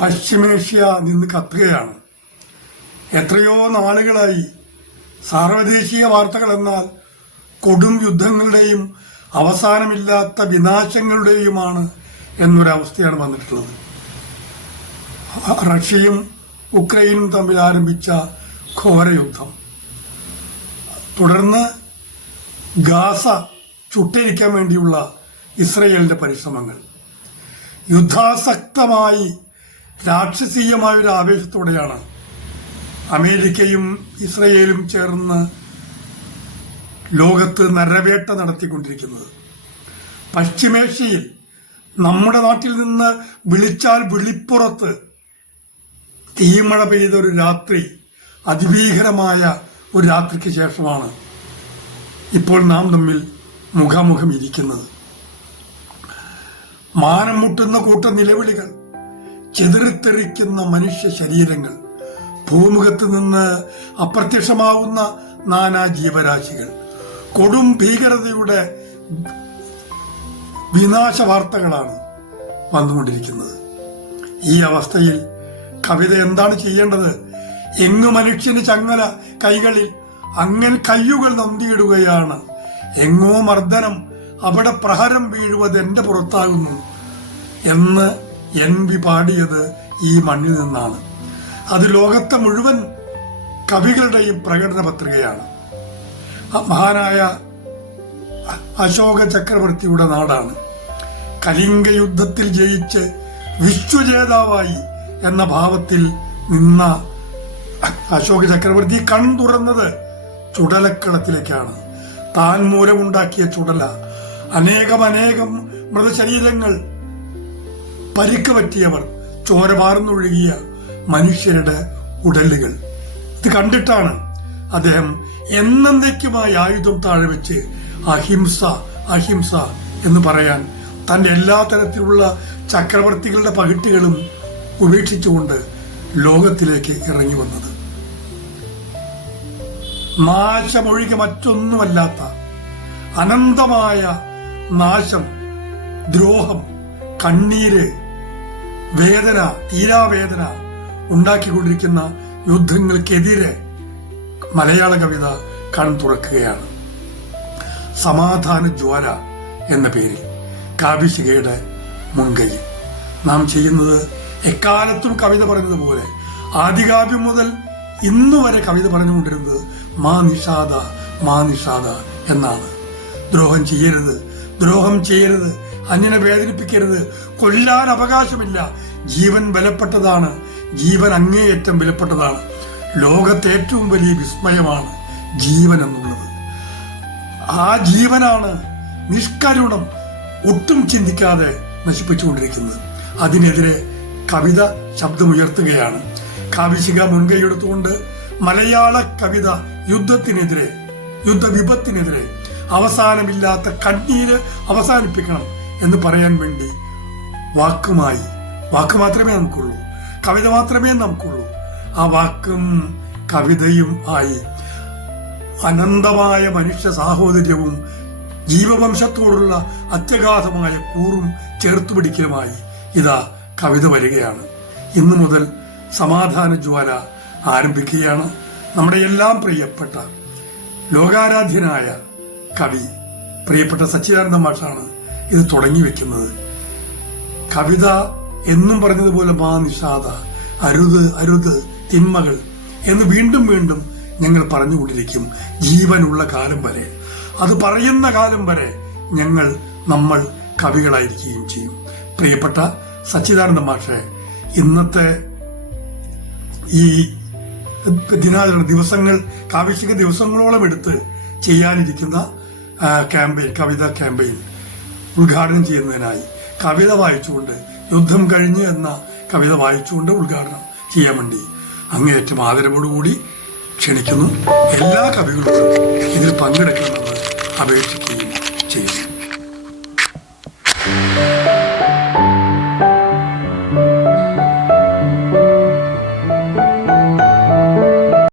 പശ്ചിമേഷ്യ നിന്ന് കത്തുകയാണ്. എത്രയോ നാളുകളായി സാർവദേശീയ വാർത്തകൾ എന്നാൽ കൊടും യുദ്ധങ്ങളുടെയും അവസാനമില്ലാത്ത വിനാശങ്ങളുടെയുമാണ് എന്നൊരവസ്ഥയാണ് വന്നിട്ടുള്ളത്. റഷ്യയും ഉക്രൈനും തമ്മിൽ ആരംഭിച്ച ഘോരയുദ്ധം, തുടർന്ന് ഗാസ ചുട്ടരിക്കാൻ വേണ്ടിയുള്ള ഇസ്രയേലിന്റെ പരിശ്രമങ്ങൾ, യുദ്ധാസക്തമായി രാക്ഷസീയമായൊരു ആവേശത്തോടെയാണ് അമേരിക്കയും ഇസ്രയേലും ചേർന്ന് ലോകത്ത് നരവേട്ട നടത്തിക്കൊണ്ടിരിക്കുന്നത്. പശ്ചിമേഷ്യയിൽ നമ്മുടെ നാട്ടിൽ നിന്ന് വിളിച്ചാൽ വിളിപ്പുറത്ത് തീമഴ പെയ്തൊരു രാത്രി, അതിഭീകരമായ ഒരു രാത്രിക്ക് ശേഷമാണ് ഇപ്പോൾ നാം തമ്മിൽ മുഖാമുഖം ഇരിക്കുന്നത്. മാനം മുട്ടുന്ന കൂട്ട നിലവിളികൾ, ചിതറിത്തെറിക്കുന്ന മനുഷ്യ ശരീരങ്ങൾ, ഭൂമുഖത്ത് നിന്ന് അപ്രത്യക്ഷമാവുന്ന നാനാ ജീവരാശികൾ, കൊടും ഭീകരതയുടെ വിനാശ വാർത്തകളാണ് വന്നുകൊണ്ടിരിക്കുന്നത്. ഈ അവസ്ഥയിൽ കവിത എന്താണ് ചെയ്യേണ്ടത്? എങ്ങു മനുഷ്യന് ചങ്ങല കൈകളിൽ അങ്ങനെ കയ്യുകൾ നന്ദിയിടുകയാണ്, എങ്ങോ മർദ്ദനം അവിടെ പ്രഹരം വീഴുവത് എന്റെ പുറത്താകുന്നു എന്ന് എൻവി പാടിയത് ഈ മണ്ണിൽ നിന്നാണ്. അത് ലോകത്തെ മുഴുവൻ കവികളുടെയും പ്രകടന പത്രികയാണ്. മഹാനായ അശോക ചക്രവർത്തിയുടെ നാടാണ്. കലിംഗ യുദ്ധത്തിൽ ജയിച്ച് വിശ്വജേതാവായി എന്ന ഭാവത്തിൽ നിന്ന അശോക ചക്രവർത്തി കൺതുറന്നത് ചുടലക്കളത്തിലേക്കാണ്. താൻ മൂലമുണ്ടാക്കിയ ചുടല, അനേകം മൃതശരീരങ്ങൾ, പരിക്ക് പറ്റിയവർ, ചോര വാർന്നൊഴുകിയ മനുഷ്യരുടെ ഉടലുകൾ, ഇത് കണ്ടിട്ടാണ് അദ്ദേഹം എന്നേക്കുമായി ആയുധം താഴെ വെച്ച് അഹിംസ അഹിംസ എന്ന് പറയാൻ തന്റെ എല്ലാ തരത്തിലുള്ള ചക്രവർത്തികളുടെ പകിട്ടുകളും ഉപേക്ഷിച്ചുകൊണ്ട് ലോകത്തിലേക്ക് ഇറങ്ങി വന്നത്. നാശമൊഴികെ മറ്റൊന്നുമല്ലാത്ത അനന്തമായ നാശം, ദ്രോഹം, കണ്ണീര്, വേദന, തീരാവേദന ഉണ്ടാക്കിക്കൊണ്ടിരിക്കുന്ന യുദ്ധങ്ങൾക്കെതിരെ മലയാള കവിത കൺ തുറക്കുകയാണ്. സമാധാന ജ്വാല എന്ന പേരിൽ കാവ്യശിഖയുടെ മുൻകൈയിൽ നാം ചെയ്യുന്നത് എക്കാലത്തും കവിത പറഞ്ഞതുപോലെ ആദികാവ്യം മുതൽ ഇന്നുവരെ കവിത പറഞ്ഞുകൊണ്ടിരുന്നത് മാ നിഷാദ മാ നിഷാദ എന്നാണ്. ദ്രോഹം ചെയ്യരുത്, അന്യനെ വേദനിപ്പിക്കരുത്, കൊല്ലാൻ അവകാശമില്ല, ജീവൻ വിലപ്പെട്ടതാണ്, ജീവൻ അങ്ങേയറ്റം വിലപ്പെട്ടതാണ്, ലോകത്തെ ഏറ്റവും വലിയ വിസ്മയമാണ് ജീവൻ എന്നുള്ളത്. ആ ജീവനാണ് നിഷ്കരുണം ഒട്ടും ചിന്തിക്കാതെ നശിപ്പിച്ചുകൊണ്ടിരിക്കുന്നത്. അതിനെതിരെ കവിത ശബ്ദമുയർത്തുകയാണ്. കാവ്യശിഖ മുൻകൈയെടുത്തുകൊണ്ട് മലയാള കവിത യുദ്ധത്തിനെതിരെ, യുദ്ധവിപത്തിനെതിരെ അവസാനമില്ലാത്ത കണ്ണീര് അവസാനിപ്പിക്കണം എന്ന് പറയാൻ വേണ്ടി വാക്ക് മാത്രമേ നമുക്കുള്ളൂ, കവിത മാത്രമേ നമുക്കുള്ളൂ. ആ വാക്കും കവിതയും ആയി അനന്തമായ മനുഷ്യ സാഹോദര്യവും ജീവവംശത്തോടുള്ള അത്യഗാധമായ കൂറും ചേർത്തുപിടിക്കലുമായി ഇതാ കവിത വരികയാണ്. ഇന്നു മുതൽ സമാധാന ജ്വാല ആരംഭിക്കുകയാണ്. നമ്മുടെ എല്ലാം പ്രിയപ്പെട്ട ലോകാരാധ്യനായ കവി പ്രിയപ്പെട്ട സച്ചിദാനന്ദ മാഷാണ് ഇത് തുടങ്ങി വെക്കുന്നത്. കവിത എന്നും പറഞ്ഞതുപോലെ മാ നിഷാദ, അരുത് തിന്മകൾ എന്ന് വീണ്ടും ഞങ്ങൾ പറഞ്ഞുകൊണ്ടിരിക്കും. ജീവനുള്ള കാലം വരെ, അത് പറയുന്ന കാലം വരെ നമ്മൾ കവികളായിരിക്കുകയും ചെയ്യും. പ്രിയപ്പെട്ട സച്ചിദാനന്ദ മാഷെ, ഇന്നത്തെ ഈ ദിനാചരണ ദിവസങ്ങൾ, കാവ്യശിഖ ദിവസങ്ങളോളം എടുത്ത് ചെയ്യാനിരിക്കുന്ന കവിതാ ക്യാമ്പയിൻ ഉദ്ഘാടനം ചെയ്യുന്നതിനായി കവിത വായിച്ചുകൊണ്ട്, യുദ്ധം കഴിഞ്ഞ് എന്ന കവിത വായിച്ചുകൊണ്ട് ഉദ്ഘാടനം ചെയ്യാൻ വേണ്ടി അങ്ങേയറ്റം ആദരവോടുകൂടി ക്ഷണിക്കുന്നു. എല്ലാ കവികളോടും ഇതിൽ പങ്കെടുക്കണമെന്ന് അപേക്ഷിക്കുകയും ചെയ്യുന്നു.